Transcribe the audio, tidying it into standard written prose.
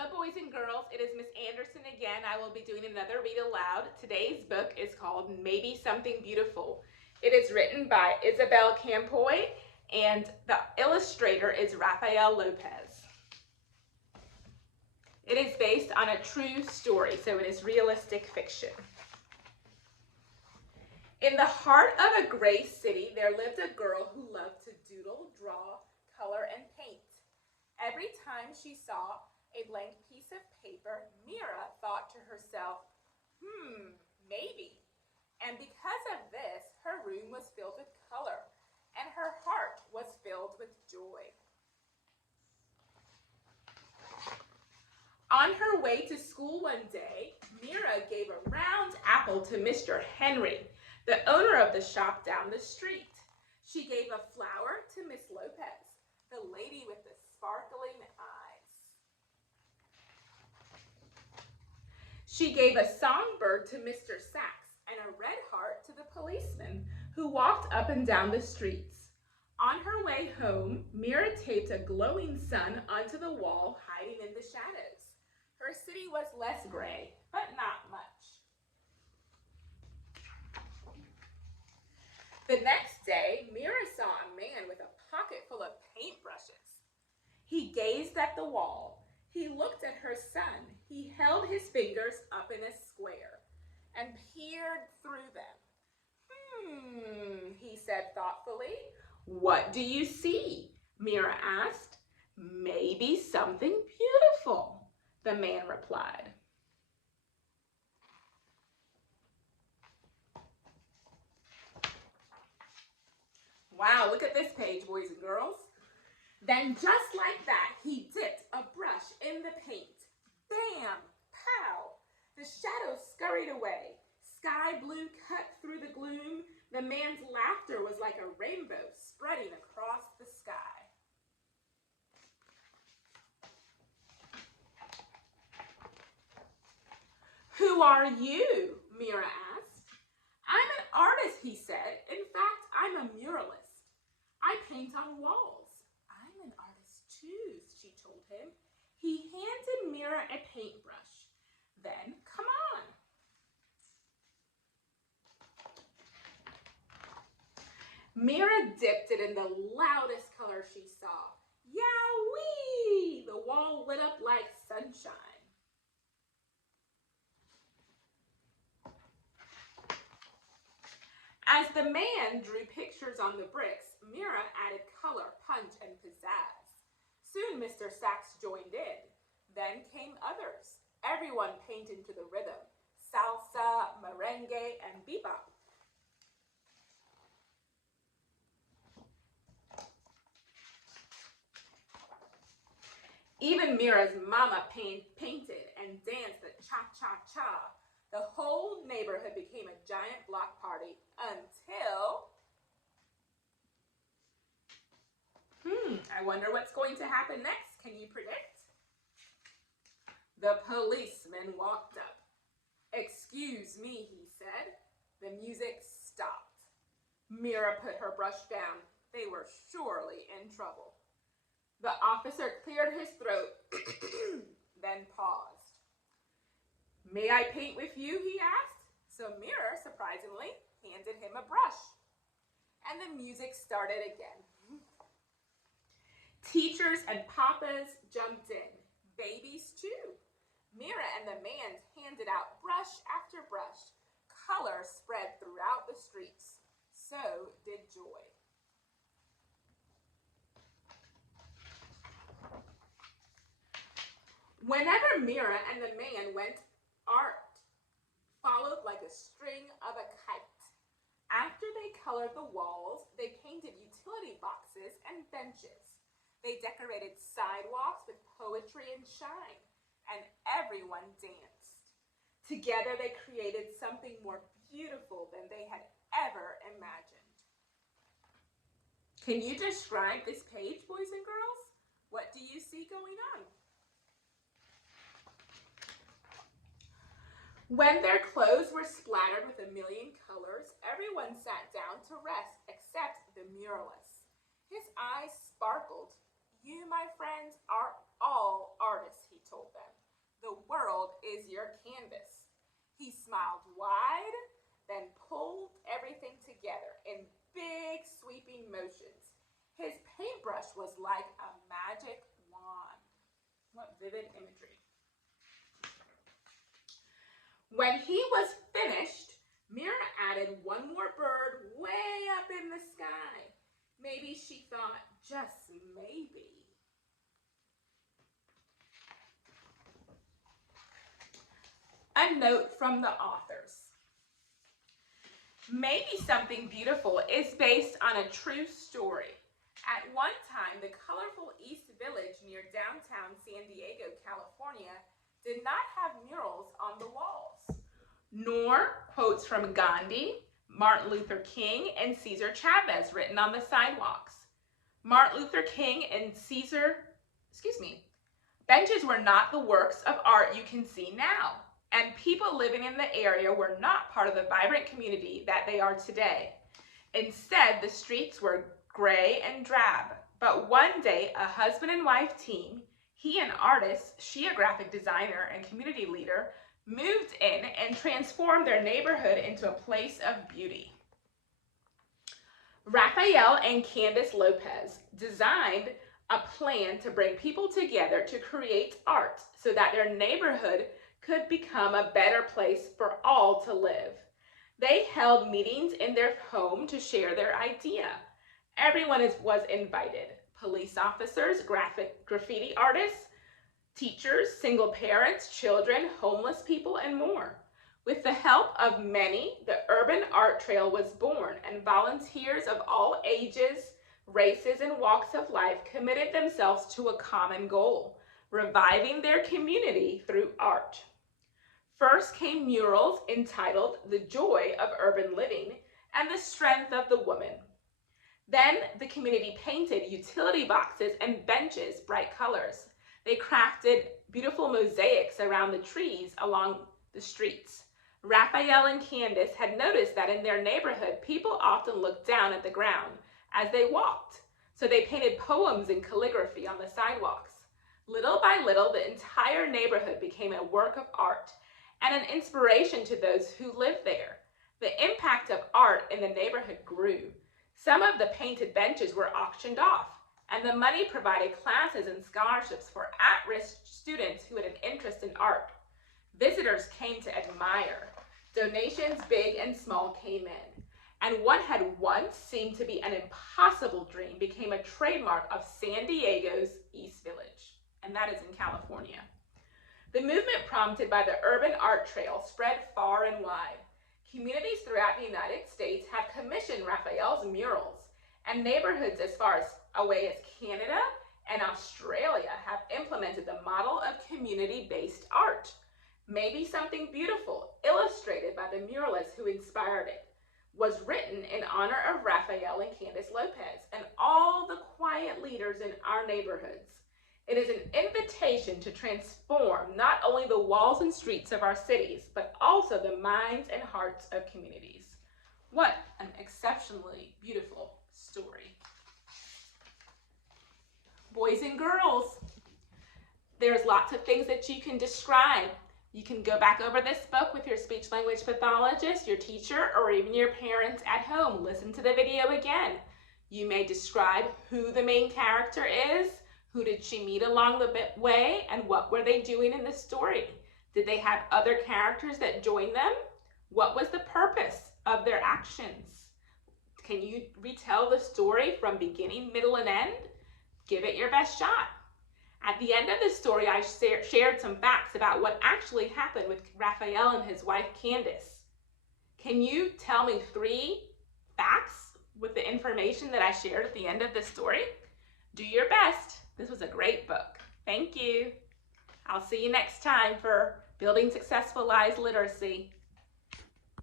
Hello, boys and girls. It is Miss Anderson again. I will be doing another read aloud. Today's book is called Maybe Something Beautiful. It is written by Isabel Campoy, and the illustrator is Rafael Lopez. It is based on a true story, so it is realistic fiction. In the heart of a gray city, there lived a girl who loved to doodle, draw, color, and paint. Every time she saw a blank piece of paper, Mira thought to herself, maybe. And because of this, her room was filled with color, and her heart was filled with joy. On her way to school one day, Mira gave a round apple to Mr. Henry, the owner of the shop down the street. She gave a flower to Miss Lopez, the lady with the sparkling eyes. She gave a songbird to Mr. Sachs and a red heart to the policeman who walked up and down the streets. On her way home, Mira taped a glowing sun onto the wall, hiding in the shadows. Her city was less gray, but not much. The next day, Mira saw a man with a pocket full of paintbrushes. He gazed at the wall. He looked at her son. He held his fingers up in a square and peered through them. He said thoughtfully. What do you see? Mira asked. Maybe something beautiful, the man replied. Wow, look at this page, boys and girls. Then just like that, he dipped a brush in the paint. Bam! Pow! The shadows scurried away. Sky blue cut through the gloom. The man's laughter was like a rainbow spreading across the sky. Who are you? Mira asked. I'm an artist, he said. In fact, I'm a muralist. I paint on walls. I'm an artist too, she told him. He handed Mira a paintbrush. Then, come on. Mira dipped it in the loudest color she saw. Yowie! The wall lit up like sunshine. As the man drew pictures on the bricks, Mira added color, punch, and pizzazz. Soon Mr. Sachs joined in. Then came others. Everyone painted to the rhythm: salsa, merengue, and bebop. Even Mira's mama painted and danced the cha-cha-cha. The whole neighborhood became a giant block party until... I wonder what's going to happen next. Can you predict? The policeman walked up. Excuse me, he said. The music stopped. Mira put her brush down. They were surely in trouble. The officer cleared his throat, then paused. May I paint with you, he asked. So Mira, surprisingly, handed him a brush. And the music started again. Teachers and papas jumped in. Babies, too. Mira and the man handed out brush after brush. Color spread throughout the streets. So did joy. Whenever Mira and the man went, art followed like a string of a kite. After they colored the walls, they painted utility boxes and benches. They decorated sidewalks with poetry and shine, and everyone danced. Together they created something more beautiful than they had ever imagined. Can you describe this page, boys and girls? What do you see going on? When their clothes were splattered with a million colors, everyone sat down to rest except the muralist. His eyes sparkled. You, my friends, are all artists, he told them. is your canvas." He smiled wide, then pulled everything together in big sweeping motions. His paintbrush was like a magic wand. What vivid imagery. When he was finished, Mira added one more bird way up in the sky. Maybe, she thought, just maybe. A note from the authors. Maybe Something Beautiful is based on a true story. At one time, the colorful East Village near downtown San Diego, California, did not have murals on the walls, nor quotes from Gandhi, Martin Luther King, and Cesar Chavez written on the sidewalks. Martin Luther King and benches were not the works of art you can see now, and people living in the area were not part of the vibrant community that they are today. Instead, the streets were gray and drab. But one day, a husband and wife team, he an artist, she a graphic designer and community leader, moved in and transformed their neighborhood into a place of beauty. Raphael and Candace Lopez designed a plan to bring people together to create art so that their neighborhood could become a better place for all to live. They held meetings in their home to share their idea. Everyone was invited: police officers, graffiti artists, teachers, single parents, children, homeless people, and more. With the help of many, the Urban Art Trail was born, and volunteers of all ages, races, and walks of life committed themselves to a common goal: reviving their community through art. First came murals entitled "The Joy of Urban Living" and "The Strength of the Woman." Then the community painted utility boxes and benches bright colors. They crafted beautiful mosaics around the trees along the streets. Raphael and Candace had noticed that in their neighborhood, people often looked down at the ground as they walked. So they painted poems and calligraphy on the sidewalks. Little by little, the entire neighborhood became a work of art and an inspiration to those who lived there. The impact of art in the neighborhood grew. Some of the painted benches were auctioned off, and the money provided classes and scholarships for at-risk students who had an interest in art. Visitors came to admire. Donations big and small came in. And what had once seemed to be an impossible dream became a trademark of San Diego's East Village, and that is in California. The movement prompted by the Urban Art Trail spread far and wide. Communities throughout the United States have commissioned Raphael's murals, and neighborhoods as far away as Canada and Australia have implemented the model of community-based art. Maybe Something Beautiful, illustrated by the muralists who inspired it, was written in honor of Raphael and Candace Lopez and all the quiet leaders in our neighborhoods. It is an invitation to transform not only the walls and streets of our cities, but also the minds and hearts of communities. What an exceptionally beautiful story. Boys and girls, there's lots of things that you can describe. You can go back over this book with your speech language pathologist, your teacher, or even your parents at home. Listen to the video again. You may describe who the main character is, who did she meet along the way, and what were they doing in the story? Did they have other characters that joined them? What was the purpose of their actions? Can you retell the story from beginning, middle, and end? Give it your best shot. At the end of the story, I shared some facts about what actually happened with Raphael and his wife, Candace. Can you tell me 3 facts with the information that I shared at the end of the story? Do your best. This was a great book. Thank you. I'll see you next time for Building Successful Lives Literacy.